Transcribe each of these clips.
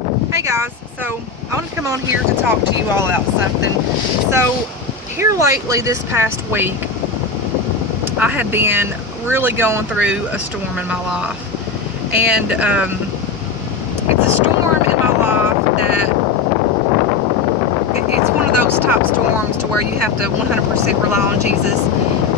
Hey guys, so I want to come on here to talk to you all about something. So here lately, this past week, I have been really going through a storm in my life. And it's a storm in my life that it's one of those type storms to where you have to 100% rely on Jesus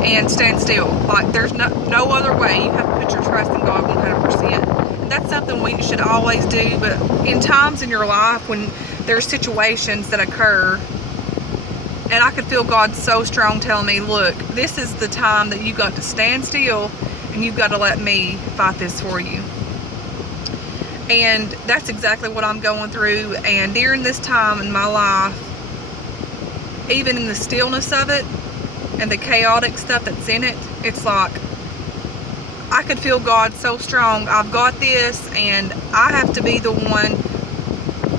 and stand still. Like there's no other way. You have to put your trust in God 100%. And that's something we should always do, but in times in your life when there's situations that occur and I could feel God so strong telling me, look, this is the time that you got to stand still and you've got to let me fight this for you. And that's exactly what I'm going through. And during this time in my life, even in the stillness of it and the chaotic stuff that's in it, it's like I could feel God so strong. I've got this, and I have to be the one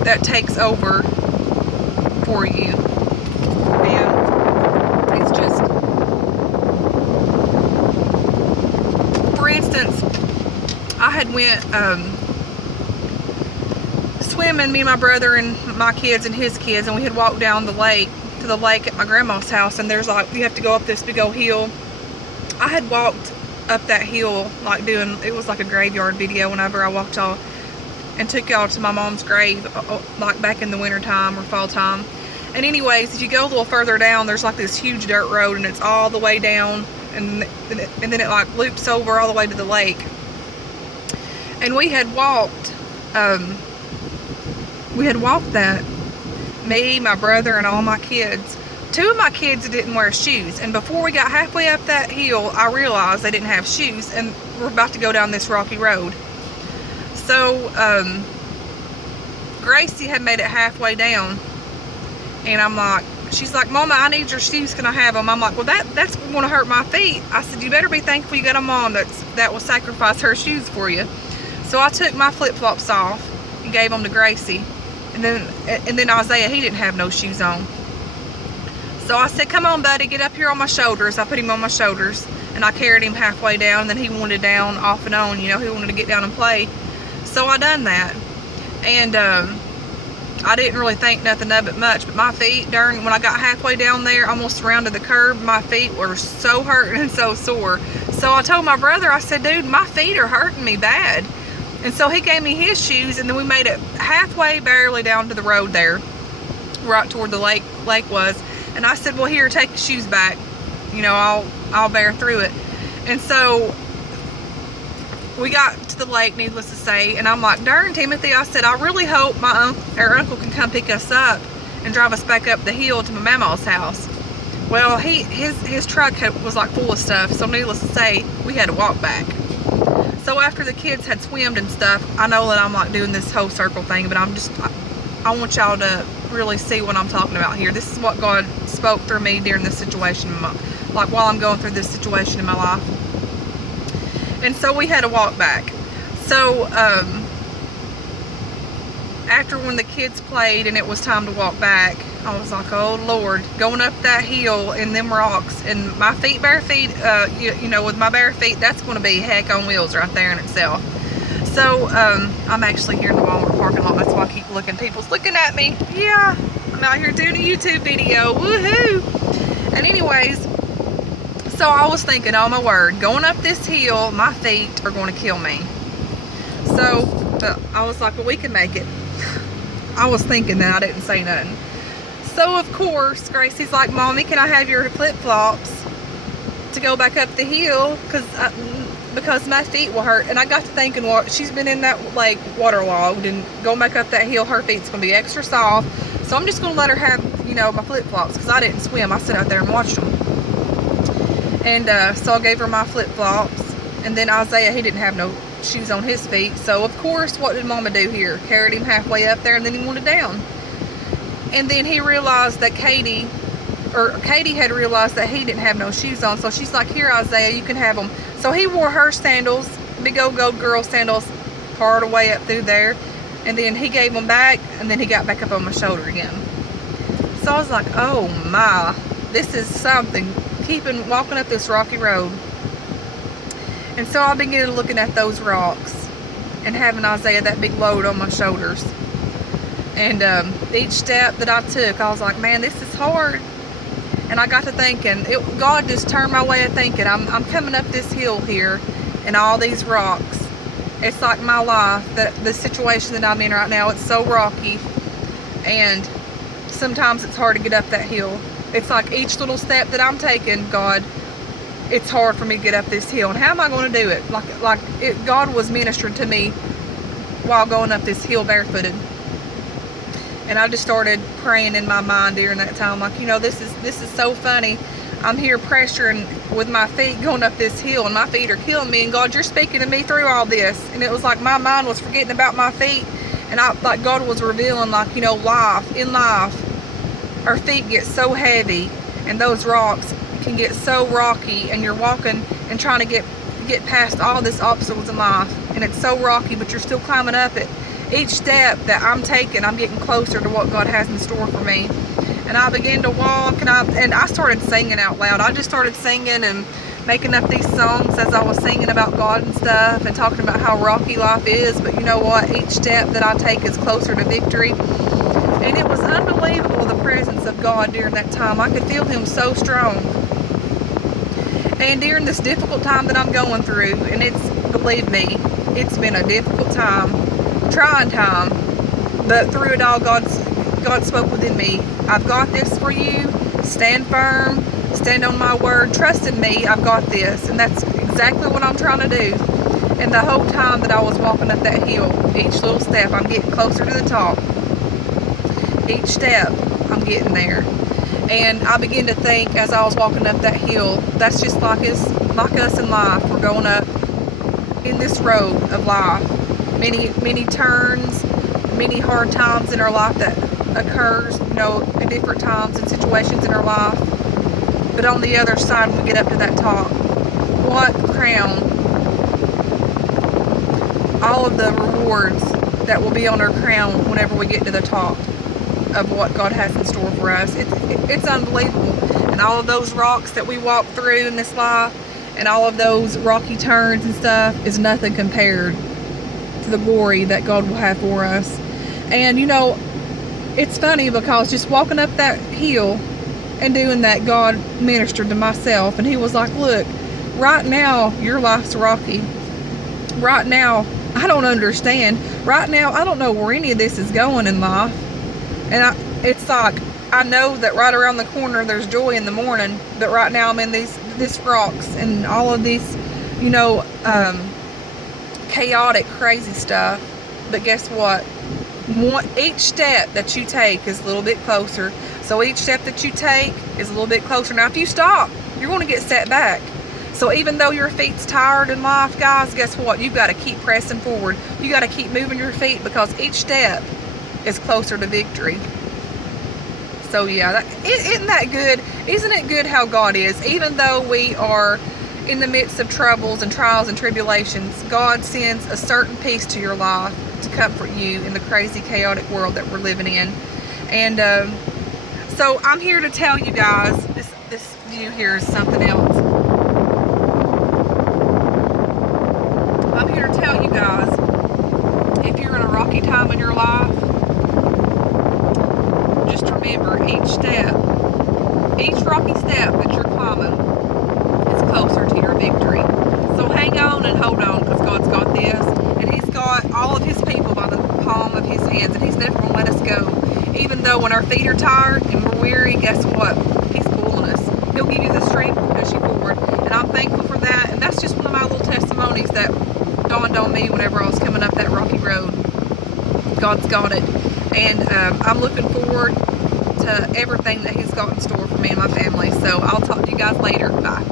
that takes over for you. And it's just, for instance, I had went swimming, me and my brother and my kids and his kids, and we had walked down the lake to the lake at my grandma's house, and there's like, you have to go up this big old hill. I had walked up that hill like doing, it was like a graveyard video whenever I walked y'all and took y'all to my mom's grave like back in the winter time or fall time. And anyways, if you go a little further down, there's like this huge dirt road, and it's all the way down, and then it like loops over all the way to the lake. And we had walked that, me, my brother, and all my kids. Two of my kids didn't wear shoes, and before we got halfway up that hill, I realized they didn't have shoes, and we're about to go down this rocky road. So Gracie had made it halfway down, and I'm like, she's like, Mama, I need your shoes, can I have them? I'm like, well, that's going to hurt my feet. I said, you better be thankful you got a mom that will sacrifice her shoes for you. So I took my flip-flops off and gave them to Gracie. And then Isaiah, he didn't have no shoes on. So I said, come on, buddy, get up here on my shoulders. I put him on my shoulders, and I carried him halfway down, and then he wanted down off and on, you know, he wanted to get down and play. So I done that. And I didn't really think nothing of it much, but my feet, when I got halfway down there, almost rounded the curb, my feet were so hurting and so sore. So I told my brother, I said, dude, my feet are hurting me bad. And so he gave me his shoes, and then we made it halfway barely down to the road there, right toward the lake was. And I said, well, here, take your shoes back. You know, I'll bear through it. And so we got to the lake, needless to say, and I'm like, darn, Timothy, I said, I really hope my uncle can come pick us up and drive us back up the hill to my mama's house. Well, his truck was like full of stuff, so needless to say, we had to walk back. So after the kids had swimmed and stuff, I know that I'm like doing this whole circle thing, but I want y'all to really see what I'm talking about here. This is what God spoke through me during this situation, like while I'm going through this situation in my life. And so we had to walk back. So after when the kids played and it was time to walk back, I was like, oh Lord, going up that hill in them rocks, and my feet, bare feet, you know, with my bare feet, that's going to be heck on wheels right there in itself. So I'm actually here in the Walmart parking lot. That's why I keep looking. People's looking at me. Yeah, I'm out here doing a YouTube video. Woohoo! And anyways, so I was thinking, oh my word, going up this hill, my feet are going to kill me. So I was like, well, we can make it. I was thinking that, I didn't say nothing. So of course, Gracie's like, Mommy, can I have your flip-flops to go back up the hill? Because my feet will hurt. And I got to thinking, well, she's been in that lake waterlogged, and going back up that hill, her feet's going to be extra soft. So I'm just going to let her have, you know, my flip-flops, because I didn't swim. I sat out there and watched them. And so I gave her my flip-flops. And then Isaiah, he didn't have no shoes on his feet. So of course, what did Mama do here? Carried him halfway up there, and then he wanted down. And then he realized that Katie had realized that he didn't have no shoes on. So she's like, here, Isaiah, you can have them. So he wore her sandals, big old gold girl sandals, part of the way up through there. And then he gave them back, and then he got back up on my shoulder again. So I was like, oh my, this is something. Walking up this rocky road. And so I began looking at those rocks and having Isaiah that big load on my shoulders. And each step that I took, I was like, man, this is hard. And I got to thinking, God just turned my way of thinking. I'm coming up this hill here and all these rocks. It's like my life, the situation that I'm in right now, it's so rocky. And sometimes it's hard to get up that hill. It's like each little step that I'm taking, God, it's hard for me to get up this hill. And how am I going to do it? God was ministering to me while going up this hill barefooted. And I just started praying in my mind during that time, like, this is so funny. I'm here pressuring with my feet going up this hill, and my feet are killing me. And God, you're speaking to me through all this. And it was like my mind was forgetting about my feet, and God was revealing, like, in life, our feet get so heavy, and those rocks can get so rocky, and you're walking and trying to get past all these obstacles in life, and it's so rocky, but you're still climbing up it. Each step that I'm taking, I'm getting closer to what God has in store for me. And I began to walk, and I started singing out loud. I just started singing and making up these songs as I was singing about God and stuff, and talking about how rocky life is. But you know what? Each step that I take is closer to victory. And it was unbelievable, the presence of God during that time. I could feel Him so strong. And during this difficult time that I'm going through, and believe me, it's been a difficult time, trying time, but through it all, God spoke within me. I've got this for you. Stand firm, stand on my word, trust in me. I've got this. And that's exactly what I'm trying to do. And the whole time that I was walking up that hill, each little step, I'm getting closer to the top. Each step, I'm getting there. And I began to think, as I was walking up that hill, that's just like us in life. We're going up in this road of life. Many turns, many hard times in our life that occurs, in different times and situations in our life. But on the other side, when we get up to that top, what crown, all of the rewards that will be on our crown whenever we get to the top of what God has in store for us. It's unbelievable. And all of those rocks that we walk through in this life, and all of those rocky turns and stuff, is nothing compared to the glory that God will have for us. And it's funny, because just walking up that hill and doing that, God ministered to myself, and He was like, look, right now your life's rocky. Right now I don't understand. Right now I don't know where any of this is going in life. And it's like, I know that right around the corner there's joy in the morning, but right now I'm in this rocks and all of these, chaotic, crazy stuff. But guess what? Each step that you take is a little bit closer. So each step that you take is a little bit closer. Now, if you stop, you're going to get set back. So even though your feet's tired in life, guys, guess what? You've got to keep pressing forward. You got to keep moving your feet, because each step is closer to victory. So yeah, isn't that good? Isn't it good how God is? Even though we are in the midst of troubles and trials and tribulations, God sends a certain peace to your life to comfort you in the crazy, chaotic world that we're living in. And so I'm here to tell you guys, this view here is something else. I'm here to tell you guys, if you're in a rocky time in your life, just remember, each rocky step that you're climbing is closer to your victory. So hang on and hold on, because God's got this, and He's got all of His people by the palm of His hands, and He's never going to let us go. Even though when our feet are tired and we're weary, guess what? He's pulling us. He'll give you the strength to push you forward, and I'm thankful for that. And that's just one of my little testimonies that dawned on me whenever I was coming up that rocky road. God's got it. And I'm looking forward to everything that He's got in store for me and my family. So I'll talk to you guys later. Bye.